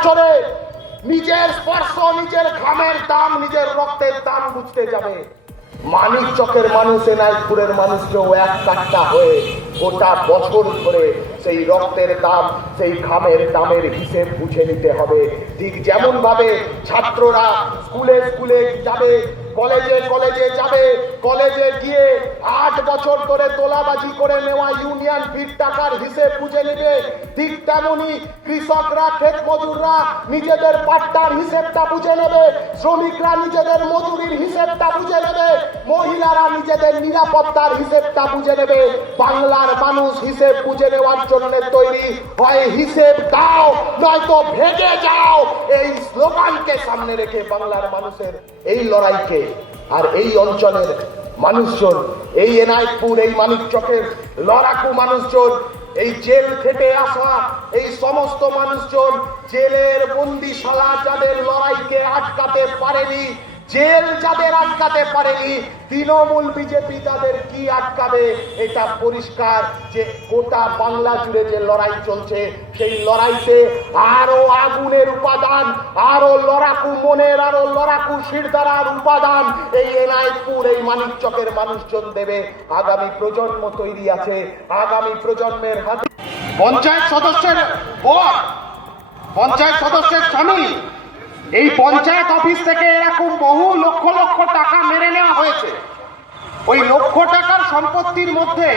বছরে নিজের স্পর্শ, নিজের ঘামের দাম, নিজের রক্তের দাম বুঝতে যাবে। মানিকচকের মানুষ, এনায়তপুরের মানুষকেও এক কাট্টা হয়ে গোটা বছর ধরে সেই রক্তের দাম, সেই ঘামের দামের হিসেব বুঝে নিতে হবে। ঠিক যেমন ভাবে ছাত্ররা স্কুলে স্কুলে যাবে, কলেজে কলেজে যাবে, কলেজে গিয়ে 8 বছর ধরে তোলাবাজি করে নেওয়া ইউনিয়ন ফির টাকার হিসেব বুঝে নেবে, ঠিক তেমনি কৃষকরা, ক্ষেত মজুররা নিজেদের পাট্টার হিসেবটা বুঝে নেবে, শ্রমিকরা নিজেদের মজুরির হিসেবটা বুঝে নেবে, মহিলারা নিজেদের নিরাপত্তার হিসেবটা বুঝে নেবে। বাংলার মানুষ হিসেব বুঝে নেওয়ার জন্য তৈরি। হয় হিসেব দাও, নয়তো ভেঙে যাও, এই স্লোগানকে সামনে রেখে বাংলার মানুষের এই লড়াইকে আর এই অঞ্চলের মানুষজন, এই এনায়তপুর, এই মানিকচকের লড়াকু মানুষজন, এই জেল থেকে আসা এই সমস্ত মানুষজন, জেলের বন্দিশালা যাদের লড়াইকে আটকাতে পারেনি, জেল যাদের আটকাতে পারেনি, তৃণমূল বিজেপি তাদের কি আটকাবে? এটা পরিষ্কার যে গোটা বাংলা জুড়ে যে লড়াই চলছে, সেই লড়াইতে আরো আগুনের উপাদান, আরো লড়াকু মনের, আরো লড়াকু শিরদাঁড়ার উপাদান এই এনায়তপুর, এই মানিকচকের মানুষজন দেবে। আগামী প্রজন্ম তৈরি আছে, আগামী প্রজন্মের হাতে পঞ্চায়েত সদস্যের পদ, পঞ্চায়েত সদস্যের স্বামী, এই পঞ্চায়েত অফিস থেকে এরকম বহু লক্ষ লক্ষ টাকা মেরে নেওয়া হয়েছে। ওই লক্ষ টাকার সম্পত্তির মধ্যে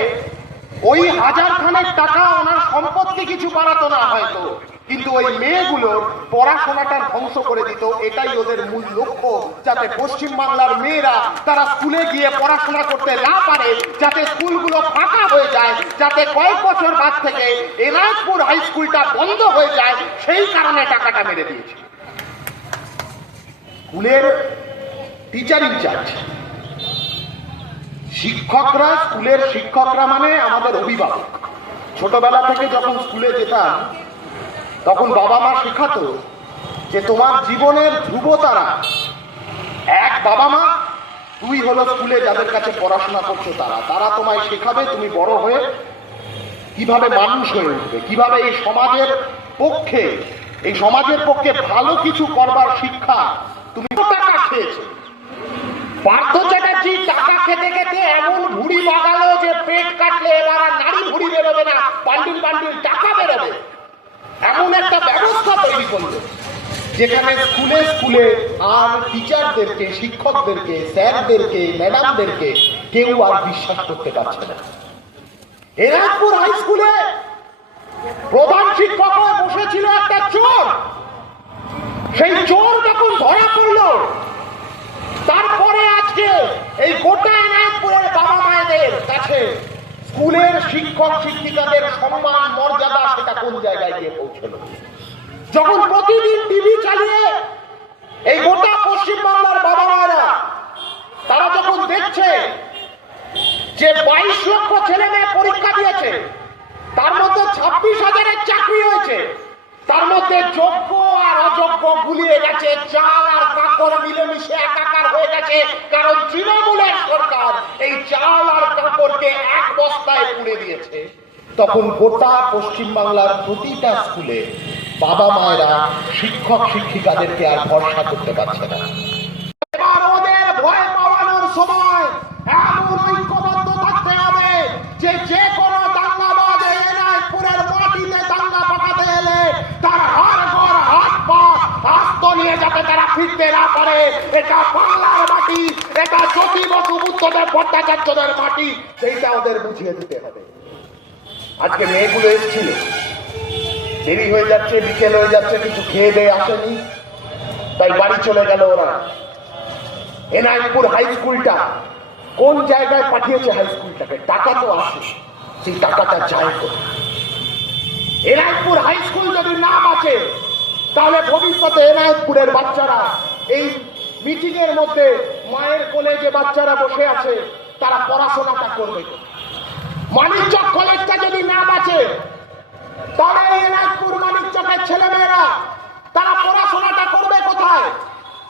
ওই 1000 খানেক টাকা ওনার সম্পত্তি কিছু বাড়াতো না হয়তো, কিন্তু ওই মেয়েগুলোর পড়াশোনাটা ধ্বংস করে দিত। এটাই ওদের মূল লক্ষ্য, যাতে পশ্চিম বাংলার মেয়েরা তারা স্কুলে গিয়ে পড়াশোনা করতে না পারে, যাতে স্কুলগুলো ফাঁকা হয়ে যায়, যাতে কয়েক বছর বাদ থেকে এনায়তপুর হাই স্কুলটা বন্ধ হয়ে যায়, সেই কারণে টাকাটা মেরে দিয়েছে। স্কুলের টিচার ইনচার্জ, শিক্ষকরা, স্কুলের শিক্ষকরা মানে আমাদের অভিভাবক। ছোটবেলা থেকে যখন স্কুলে যেতাম তখন বাবা মা শেখাতো যে তোমার জীবনের ধ্রুবতারা এক বাবা মা, দুই হলো স্কুলে যাদের কাছে পড়াশোনা করছো তারা, তারা তোমায় শেখাবে তুমি বড় হয়ে কিভাবে মানুষ হয়ে উঠবে, কিভাবে এই সমাজের পক্ষে, এই সমাজের পক্ষে ভালো কিছু করবার শিক্ষা তুমি। টাকা খেয়েছে পার্থ চ্যাটার্জি, টাকা খেতে খেতে এমন ভুড়ি লাগালো যে পেট কাটলে এবার আর নারী ভুড়ি বেরোবে না, বান্ডিল বান্ডিল টাকা বেরোবে, এমন একটা ব্যবস্থা তৈরি করলো যেখানে স্কুলে স্কুলে আর টিচারদেরকে, শিক্ষকদেরকে, স্যারদেরকে, ম্যাডামদেরকে কেউ আর বিশ্বাস করতে পারছে না। এনায়তপুর হাই স্কুলে প্রধান শিক্ষক বসেছিল একটা চোর, সেই চোর যখন ধরা পড়লো, তারপরে আজকে এই গোটা এনায়তপুরের বাবা মায়েদের কাছে স্কুলের শিক্ষক শিক্ষিকাদের সম্মান মর্যাদা সেটা কোন জায়গায় গিয়ে পৌঁছলো? যখন প্রতিদিন টিভি চালিয়ে এই গোটা পশ্চিমবাংলার বাবা মায়েরা তারা যখন দেখছে যে 22 লক্ষ ছেলে মেয়ে পরীক্ষা দিয়েছে, তার মধ্যে 26,000-এর চাকরি হয়েছে, তার মধ্যে যোগ্য আর অযোগ্য গুলিয়ে গেছে, চাল আর কাপড় মিলেমিশে একাকার হয়ে গেছে, কারণ তৃণমূলের সরকার এই চাল আর কাপড়কে এক বস্তায় পুড়ে দিয়েছে। তখন গোটা পশ্চিমবাংলার প্রতিটা স্কুলে বাবা মায়েরা শিক্ষক শিক্ষিকাদেরকে আর ভরসা করতে পারছে না। এবার ওদের ভয় পাওয়ানোর সময় এমন ঐক্যবদ্ধ থাকতে হবে যে যে কোনো দাঙ্গাবাজ এনায়তপুরের মাটিতে দাঙ্গা পাকাতে এলে তার হাড় ঘর হাত পা আস্ত নিয়ে যাতে তারা ফিরতে না পারে। এটা বাংলার মাটি, এটা জ্যোতি বসু, বুদ্ধদেব ভট্টাচার্যদের মাটি, সেইটা ওদের বুঝিয়ে দিতে হবে। আজকে মেয়েগুলো এসেছিল, দেরি হয়ে যাচ্ছে, বিকেল হয়ে যাচ্ছে, কিছু খেয়ে দিয়ে আসেনি, তাই বাড়ি চলে গেল ওরা। এনায়তপুর হাই স্কুলটা কোন জায়গায় পাঠিয়েছে? হাই স্কুলটাকে টাকা তো আসে, সেই টাকাটা যায় করে। এনায়তপুর হাই স্কুল যদি না বাঁচে তাহলে ভবিষ্যতে এনায়তপুরের বাচ্চারা, এই মিটিং এর মধ্যে মায়ের কোলে যে বাচ্চারা বসে আছে তারা পড়াশোনাটা করবে। মানিকচক কলেজটা যদি না বাঁচে তাহলে এনায়তপুর মানিকচকের ছেলেমেয়েরা তারা পড়াশোনাটা করবে কোথায়?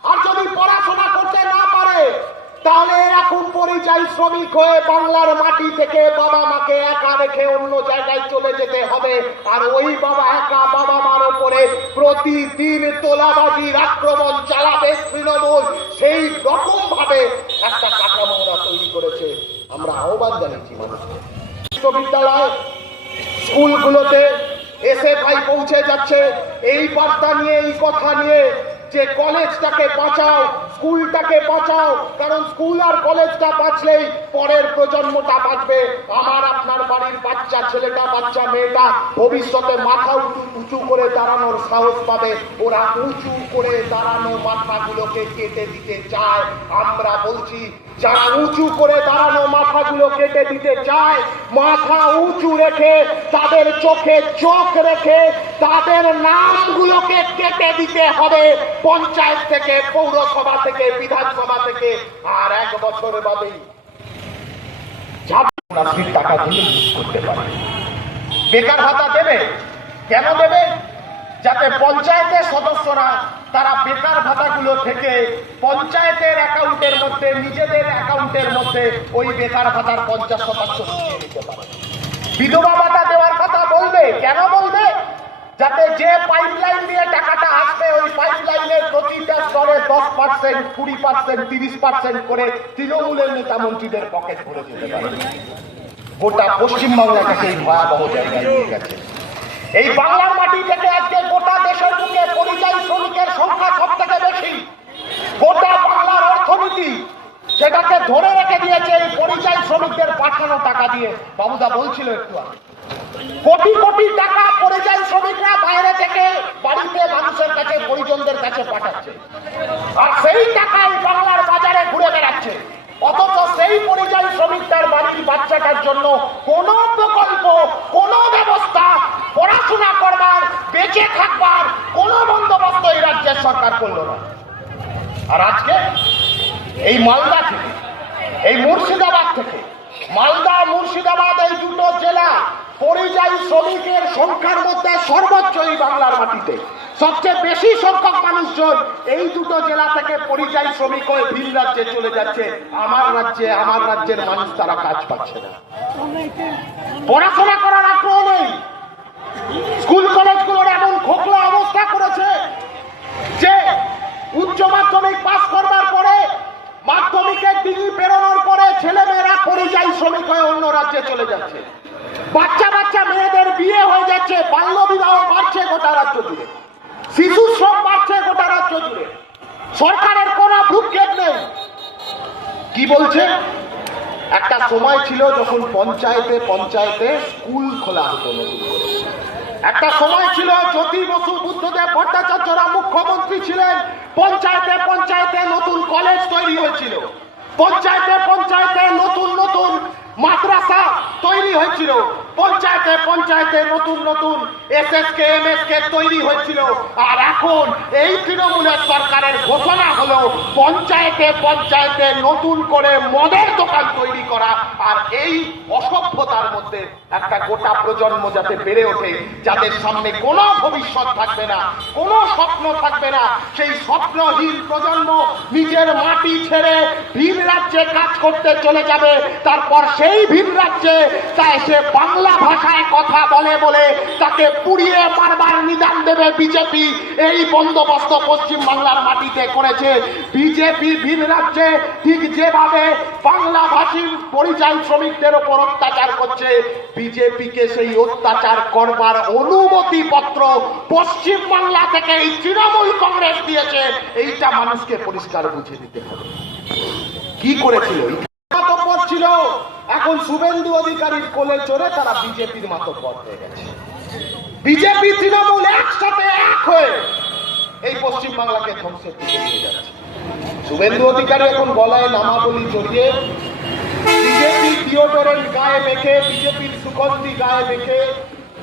আর যদি পড়াশোনা করতে না পারে তাহলে এখন পরিযায়ী শ্রমিক হয়ে বাংলার মাটি থেকে বাবা মাকে একা রেখে অন্য জায়গায় চলে যেতে হবে। আর ওই বাবা একা বাবা মার উপরে প্রতিদিন তোলাবাজির আক্রমণ চালাবে তৃণমূল। সেই রকম ভাবে একটা কাঠামো ওরা তৈরি করেছে। আমরা আহ্বান জানিয়েছি মানুষকে, বিশ্ববিদ্যালয় স্কুলগুলোতে এসএফআই পৌঁছে যাচ্ছে এই বার্তা নিয়ে, এই কথা নিয়ে যে কলেজটাকে বাঁচাও, স্কুলটাকে বাঁচাও, কারণ স্কুল আর কলেজটা বাঁচলেই পরের প্রজন্মটা বাঁচবে। আমার আপনার বাড়ির বাচ্চা ছেলেটা, বাচ্চা মেয়েটা ভবিষ্যতে মাথা উঁচু করে দাঁড়ানোর সাহস পাবে। ওরা উঁচু করে দাঁড়ানো মাথাগুলোকে কেটে দিতে চায়। আমরা বলছি, যারা উঁচু করে দাঁড়ানো মাথাগুলো কেটে দিতে চায়, মাথা উঁচু রেখে তাদের চোখে চোখ রেখে তাদের নামগুলোকে কেটে দিতে হবে পঞ্চায়েত থেকে, পৌরসভা থেকে, বিধানসভা থেকে। আর 1 বছর বাদেই টাকা দিয়ে ইউজ করতে পারে। বেকার ভাতা দেবে, কেন দেবে? যাতে পঞ্চায়েতের সদস্যরা তারা বেকার ভাতাগুলো থেকে পঞ্চায়েতের অ্যাকাউন্টের মধ্যে, নিজেদের অ্যাকাউন্টের মধ্যে ওই বেকার ভাতার 50% ঢুকিয়ে দিতে পারে। বিধবা ভাতা দেওয়ার কথা বলবে, কেন বলবে? যাতে যে পাইপলাইন দিয়ে টাকাটা আসবে ওই পাইপলাইনের প্রতিটা স্তরে 10%, 20%, 30% করে তৃণমূলের নেতা মন্ত্রীদের পকেট ভরে যেতে পারে। গোটা পশ্চিমবাংলাটাকে এই ভয়াবহ জায়গায় নিয়ে গেছে। এই বাংলার মাটি থেকে আজকে গোটা দেশের বুকে পরিযায়ী শ্রমিকের সংখ্যা সব থেকে বেশি। গোটা বাংলার অর্থনীতি সেটাকে ধরে রেখে দিয়েছে এই পরিযায়ী শ্রমিকদের পাঠানো টাকা দিয়ে। বাবুদা বলছিল একটু আগে, কোটি কোটি টাকা পরিযায়ী শ্রমিকরা বাইরে থেকে বাড়িতে মানুষের কাছে, পরিজনদের কাছে পাঠাচ্ছে, আর সেই টাকাই বাংলার বাজারে ঘুরে বেড়াচ্ছে। অথচ সেই পরিযায়ী শ্রমিক তার বাড়ির বাচ্চাটার জন্য কোনো প্রকল্প, কোনো ব্যবস্থা, পড়াশোনা করবার, বেঁচে থাকবার কোনো বন্দোবস্ত এই রাজ্যের সরকার করল না। আর আজকে এই মালদা থেকে, এই মুর্শিদাবাদ থেকে, মালদা মুর্শিদাবাদ এই দুটো জেলা পরিযায়ী শ্রমিকের সংখ্যার মধ্যে সর্বোচ্চ এই বাংলার মাটিতে। সবচেয়ে বেশি সংখ্যক মানুষজন এই দুটো জেলা থেকে পরিযায়ী শ্রমিক হয়ে ভিন রাজ্যে চলে যাচ্ছে। আমার রাজ্যে, আমার রাজ্যের মানুষ তারা কাজ পাচ্ছে না, পড়াশোনা করার আগ্রহ নেই। স্কুল কলেজগুলোর এমন খোকলা অবস্থা করেছে যে উচ্চ মাধ্যমিক পাস করবার পরে, মাধ্যমিকের ডিগ্রি পেরোনোর পরে ছেলেমেয়েরা পরিযায়ী শ্রমিক হয়ে অন্য রাজ্যে চলে যাচ্ছে। বাচ্চা বাচ্চা মেয়েদের বিয়ে হয়ে যাচ্ছে, বাল্য বিবাহ বাড়ছে গোটা রাজ্য জুড়ে, শিশু শ্রম বাড়ছে গোটা রাজ্য জুড়ে। সরকারের কোনো ভ্রুক্ষেপ নেই। কি বলছে? একটা সময় ছিল যখন পঞ্চায়েতে পঞ্চায়েতে স্কুল খোলা হতো নতুন করে। একটা সময় ছিল জ্যোতি বসু, বুদ্ধদেব ভট্টাচার্যরা মুখ্যমন্ত্রী ছিলেন, পঞ্চায়েতে পঞ্চায়েতে নতুন কলেজ তৈরি হয়েছিল, পঞ্চায়েতে পঞ্চায়েতে নতুন নতুন মাদ্রাসা তৈরি হয়েছিল, পঞ্চায়েতে পঞ্চায়েতে নতুন নতুন এসএসকে, এমএসকে তৈরি হয়েছিল। আর এখন এই তৃণমূলের সরকারের ঘোষণা হলো পঞ্চায়েতে পঞ্চায়েতে নতুন করে মদের দোকান তৈরি করা। আর এই অসভ্যতার মধ্যে একটা গোটা প্রজন্ম যাতে বেড়ে ওঠে, যাদের সামনে কোনো ভবিষ্যৎ থাকবে না, কোনো স্বপ্ন থাকবে না, সেই স্বপ্নহীন প্রজন্ম নিজের মাটি ছেড়ে ভিন রাজ্যে কাজ করতে চলে যাবে। তারপর সেই ভিন রাজ্যে তা এসে বাংলা ভাষায় কথা বলে বলে তাকে পুড়িয়ে মারবার নিদান দেবে বিজেপি। এই বন্দোবস্ত পশ্চিম বাংলার মাটিতে করেছে বিজেপি। ভিন রাজ্যে ঠিক যেভাবে বাংলা ভাষী পরিযায়ী শ্রমিকদের ওপর অত্যাচার করছে, বিজেপিকে সেই অত্যাচার করবার অনুমতি পত্র পশ্চিম বাংলা থেকে এই তৃণমূল কংগ্রেস দিয়েছে। এইটা মানুষকে পরিষ্কার বুঝে দিতে হবে। কি করেছিল? ছিল এখন শুভেন্দু অধিকারীর কোলে চড়ে তারা বিজেপির মাতব্বর হয়ে গেছে। বিজেপি তৃণমূল একসাথে এক হয়ে এই পশ্চিম বাংলাকে ধ্বংসের দিকে নিয়ে যাচ্ছে। শুভেন্দু অধিকারী এখন গলায় নামাবলী জড়িয়ে, বিজেপি ডিওডোরেন্ট গায়ে মেখে, বিজেপির সুগন্ধি গায়ে মেখে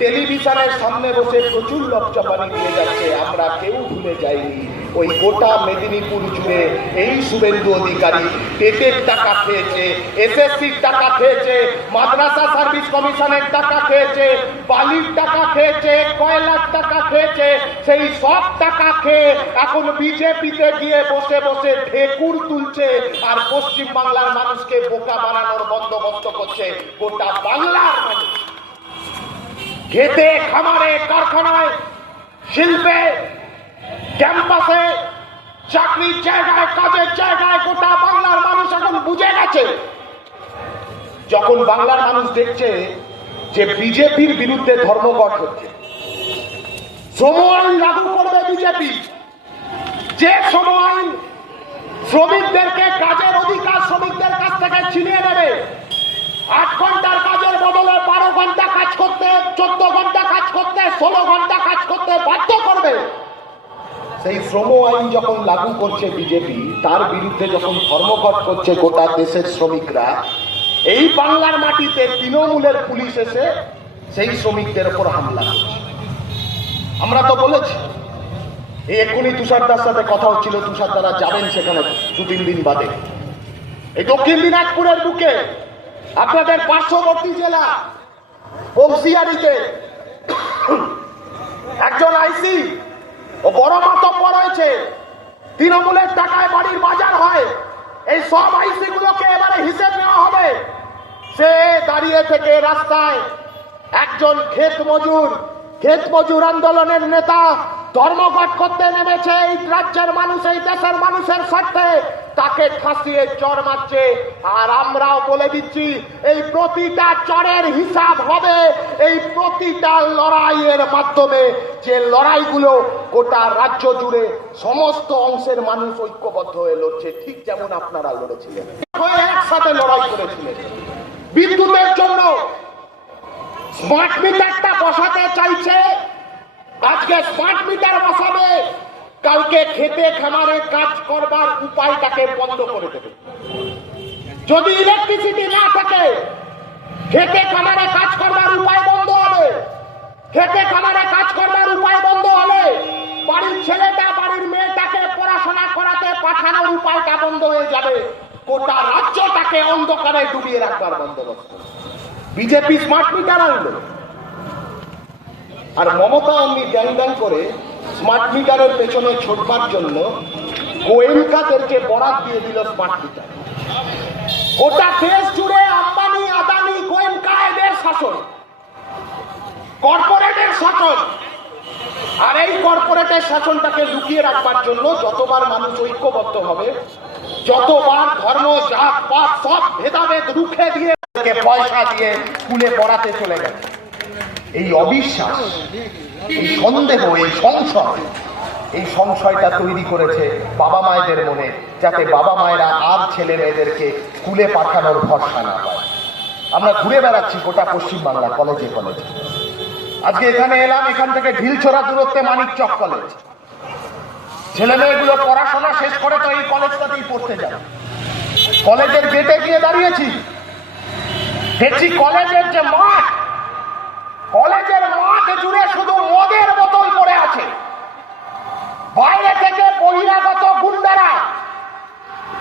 টেলিভিশনের সামনে বসে প্রচুর লজ্জাপানি দিয়ে যাচ্ছে। আমরা কেউ ভুলে যাইনি ওই গোটা মেদিনীপুর জুড়ে এই শুভেন্দু অধিকারী পেটের টাকা খেয়েছে, এসএসসির টাকা খেয়েছে, মাদ্রাসা সার্ভিস কমিশনের টাকা খেয়েছে, বালির টাকা খেয়েছে, কয়লার টাকা খেয়েছে। সেই সব টাকা খেয়ে এখন বিজেপিতে গিয়ে বসে বসে ঢেকুর তুলছে আর পশ্চিম বাংলার মানুষকে বোকা বানানোর বন্দোবস্ত করছে। গোটা বাংলার মানুষ খেতে, খামারে, কারখানায়, শিল্পে, ক্যাম্পাসে, চাকরির জায়গায়, কাজের জায়গায় গোটা বাংলার মানুষ এখন বুঝে গেছে। যখন বাংলার মানুষ দেখছে যে বিজেপির বিরুদ্ধে ধর্মঘট হচ্ছে, শ্রম আইন লাগু করবে বিজেপি, যে শ্রম আইন শ্রমিকদেরকে কাজের অধিকার শ্রমিকদের কাছ থেকে ছিনিয়ে নেবে, 8 ঘন্টার কাজের বদলে 12 ঘন্টা কাজ করতে, 14 ঘন্টা কাজ করতে, 16 ঘন্টা কাজ করতে বাধ্য করবে, সেই শ্রম আইন যখন লাগু করছে বিজেপি, তার বিরুদ্ধে যখন ধর্মঘট করছে গোটা দেশের শ্রমিকরা, এই বাংলার মাটিতে তৃণমূলের পুলিশ এসে সেই শ্রমিকদের উপর হামলা করছে। আমরা তো বলেছি, এই এক্ষুনি তুষারদার সাথে কথা হচ্ছিল, তুষারদারা যাবেন সেখানে 2-3 দিন বাদে। এই দক্ষিণ দিনাজপুরের বুকে আপনাদের পার্শ্ববর্তী জেলা বংশিয়ারিতে একজন আইসি ও বড় মাতব্বর রয়েছে, তৃণমূলের টাকায় বাড়ির বাজার হয়। এই সব আইসি গুলোকে এবারে হিসেব নেওয়া হবে। সে দাঁড়িয়ে থেকে রাস্তায় একজন ক্ষেত মজুর আন্দোলনের নেতা ধর্মঘট করতে নেমেছে এই রাজ্যের মানুষ, এই দেশের মানুষের স্বার্থে, তাকে ঠাসিয়ে চর মারছে। আর আমরাও বলে দিচ্ছি, এই প্রতিটা চরের হিসাব হবে এই প্রতিটা লড়াইয়ের মাধ্যমে, যে লড়াইগুলো গোটা রাজ্য জুড়ে সমস্ত অংশের মানুষ ঐক্যবদ্ধ হয়ে লড়ছে, ঠিক যেমন আপনারা লড়েছিলেন, একসাথে লড়াই করেছিলেন। বিদ্যুতের জন্য স্মার্ট মিটারটা বসাতে চাইছে, আজকে স্মার্ট মিটার বসাবে, কালকে খেতে খামারে কাজ করবার উপায়টাকে বন্ধ করে দেবে। যদি ইলেকট্রিসিটি না থাকে, খেতে খামারে কাজ করবার উপায় বন্ধ হবে। খেতে খামারে কাজ করবার উপায় বন্ধ হলে বাড়ির ছেলেটা, বাড়ির মেয়েটাকে পড়াশোনা করাতে পাঠানোর উপায়টা বন্ধ হয়ে যাবে। গোটা রাজ্যটাকে অন্ধকারে ডুবিয়ে রাখবার বন্দোবস্ত বিজেপি স্মার্ট মিটার আনলো। আর মমতা অমনি ড্যাং ড্যাং করে স্মার্ট মিটারের পেছনে ছোটবার জন্য গোয়েঙ্কাদেরকে বরাত দিয়ে দিল স্মার্ট মিটার। গোটা দেশ জুড়ে আম্বানি, আদানি, গোয়েঙ্কা এদের শাসন, কর্পোরেটের শাসন। আর এই কর্পোরেটের শাসনটাকে লুকিয়ে রাখবার জন্য যতবার মানুষ ঐক্যবদ্ধ হবে, যতবার ধর্ম, জাত, পাত সব ভেদাভেদ রুখে দিয়ে পয়সা দিয়ে স্কুলে পড়াতে চলে গেছে, এই অবিশ্বাস, এই সন্দেহ, এই সংশয়টা তৈরি করেছে বাবা মায়েদের মনে, যাতে বাবা মায়েরা আর ছেলে মেয়েদেরকে স্কুলে পাঠানোর ভরসা না পায়। আমরা ঘুরে বেড়াচ্ছি গোটা পশ্চিমবাংলা কলেজে কলেজে। আজকে এখানে এলাম, এখান থেকে ঢিলছোড়া দূরত্বে মানিকচক কলেজ। ছেলে মেয়েগুলো পড়াশোনা শেষ করে তো এই কলেজটাতেই পড়তে যাবে। কলেজের গেটে গিয়ে দাঁড়িয়েছি, দেখছি কলেজের যে মাঠ, কলেজের মাঠ জুড়ে শুধু মদের বোতল পড়ে আছে। বাইরে থেকে বহিরাগত গুন্ডারা,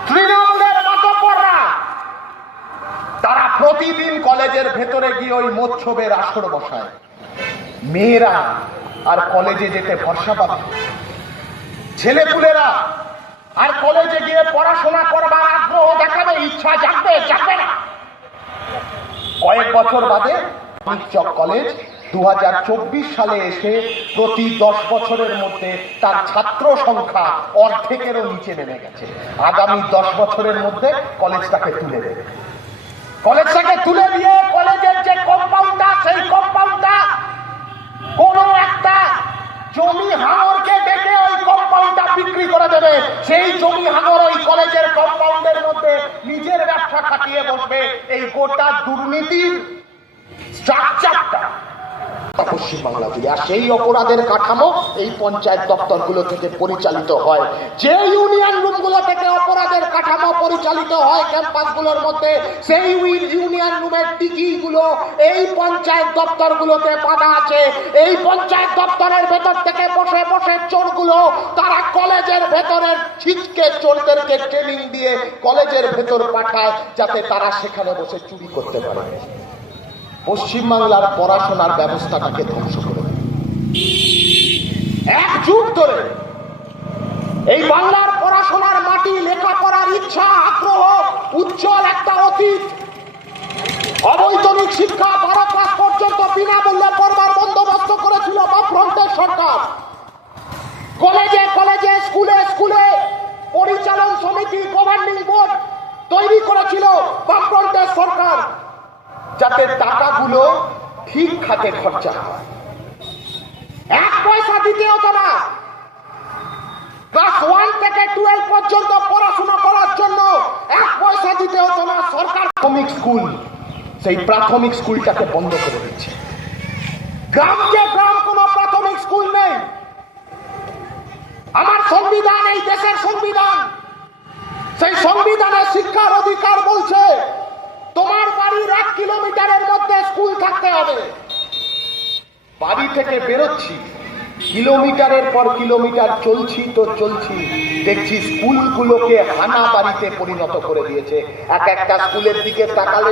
তৃণমূলের মাতব্বররা, তারা প্রতিদিন কলেজের ভেতরে গিয়ে ওই মৎসবের আসর বসায়। মেয়েরা আর কলেজে যেতে ভরসা পাবে, ছেলেপুলেরা আর কলেজে গিয়ে পড়াশোনা করবার আগ্রহ দেখাবে, ইচ্ছা জাগবে না। কয়েক বছর বাদে মানিকচক কলেজ 2024 সালে এসে প্রতি 10 বছরের মধ্যে তার ছাত্র সংখ্যা অর্ধেকেরও নিচে নেমে গেছে। আগামী 10 বছরের মধ্যে কলেজটাকে তুলে দেবে। কলেজটাকে তুলে দিয়ে কলেজের যে কম্পাউন্ডার, সেই কম্পাউন্ডটা কোনো একটা জমি হাঙরকে ডেকে ওই কম্পাউন্ডটা বিক্রি করে দেবে। সেই জমি হাঙর ওই কলেজের কম্পাউন্ডের মধ্যে নিজের ব্যবসা খাটিয়ে বসবে। এই গোটা দুর্নীতির স্ট্রাকচারটা পশ্চিমবাংলা জুড়ে। আর সেই অপরাধের কাঠামো এই পঞ্চায়েত দপ্তরগুলো থেকে পরিচালিত হয়। যে ইউনিয়ন রুমগুলো থেকে অপরাধের কাঠামো পরিচালিত হয় ক্যাম্পাসগুলোর মধ্যে, সেই ইউনিয়ন রুমের টিকিগুলো এই পঞ্চায়েত দপ্তরগুলোতে বাঁধা আছে। এই পঞ্চায়েত দপ্তরের ভেতর থেকে বসে বসে চোরগুলো তারা কলেজের ভেতরের ছিচকে চোরদেরকে ট্রেনিং দিয়ে কলেজের ভেতর পাঠায়, যাতে তারা সেখানে বসে চুরি করতে পারে। পশ্চিমবাংলার পড়াশোনার ব্যবস্থাটাকে ধ্বংস করে এক যুগ ধরে এই বাংলার পড়াশোনার মাটি, লেখাপড়ার ইচ্ছা, আগ্রহ, উজ্জ্বল একটা অতীত। অবৈতনিক শিক্ষা 12 ক্লাস পর্যন্ত বিনামূল্যে পড়বার বন্দোবস্ত করেছিল বামফ্রন্টের সরকার। কলেজে কলেজে, স্কুলে স্কুলে পরিচালন সমিতি, গভর্নিং বোর্ড তৈরি করেছিল বামফ্রন্টের সরকার, যাতে টাকাগুলো ঠিক খাতে খরচা হয়। 1 পয়সা দিতে হতো না। ক্লাস 1 থেকে 12 পর্যন্ত পড়াশোনা করার জন্য 1 পয়সা দিতে হতো না। সরকার প্রাথমিক স্কুল, সেই প্রাথমিক স্কুলটাকে বন্ধ করে দিচ্ছে। গ্রামকে গ্রাম কোনো প্রাথমিক স্কুল নেই। আমার সংবিধান, এই দেশের সংবিধান, সেই সংবিধানের শিক্ষার অধিকার বলছে তোমার বাড়ির 1 কিলোমিটারের মধ্যে স্কুল থাকতে হবে। বাড়ি থেকে বেরোচ্ছি, কিলোমিটারের পর কিলোমিটার চলছি তো চলছি, দেখছি স্কুলগুলোকে হানা বাড়িতে পরিণত করে দিয়েছে। এক একটা স্কুলের দিকে তাকালে